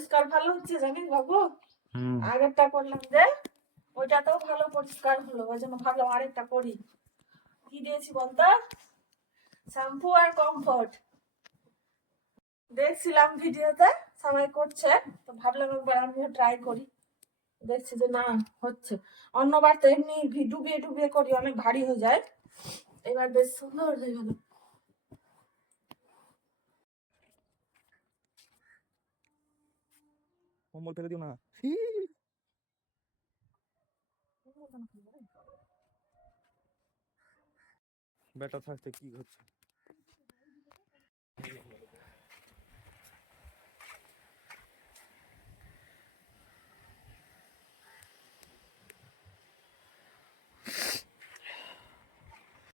পরিষ্কার ভালো হচ্ছে জানিস বাবু। হুম আগেরটা করলাম যে ওইটাতেও ভালো পরিষ্কার হলো, ওই জন্য ভাবলাম আরেকটা করি। কি দিয়েছি বলতো? শ্যাম্পু আর কমফোর্ট। দেখছিলাম ভিডিওতে সবাই করছে, তো ভাবলাম একবার আমিও ট্রাই করি। দেখছি যে না, হচ্ছে। অন্যবার তো এমনি ডুবিয়ে ডুবিয়ে করি, অনেক ভারী হয়ে যায়। এবার বেশ সুন্দর হয়ে গেল। কম্বল ফেলে দিও না। বেটা থাকতে কি হচ্ছে?